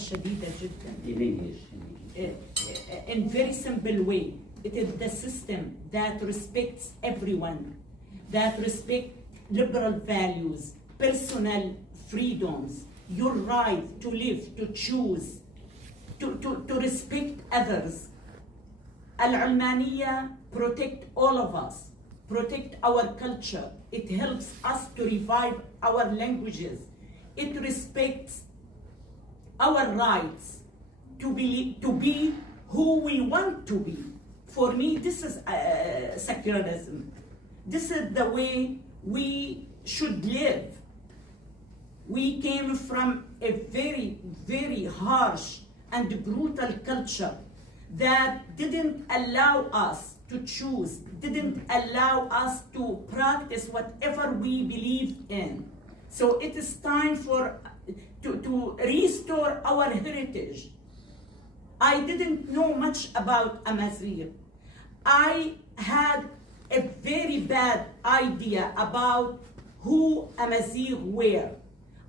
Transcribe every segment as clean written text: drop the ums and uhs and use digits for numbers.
شديدة جدا. In English. In very simple way, it is the system that respects everyone, that respects liberal values, personal freedoms, your right to live, to choose, to respect others. Al-Almaniya protect all of us, protect our culture. It helps us to revive our languages. It respects our rights to be who we want to be. For me, this is secularism. This is the way we should live. We came from a very, very harsh and brutal culture that didn't allow us to choose, didn't allow us to practice whatever we believe in. So it is time to restore our heritage. I didn't know much about Amazigh. I had a very bad idea about who Amazigh were.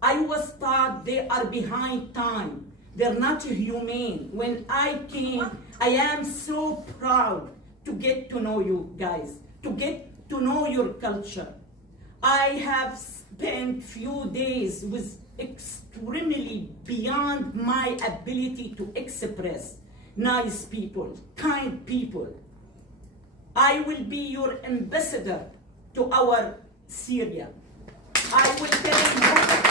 I was taught they are behind time. They're not humane. When I came, I am so proud to get to know you guys, to get to know your culture. I have spent few days with extremely beyond my ability to express nice people, kind people. I will be your ambassador to our Syria. I will tell you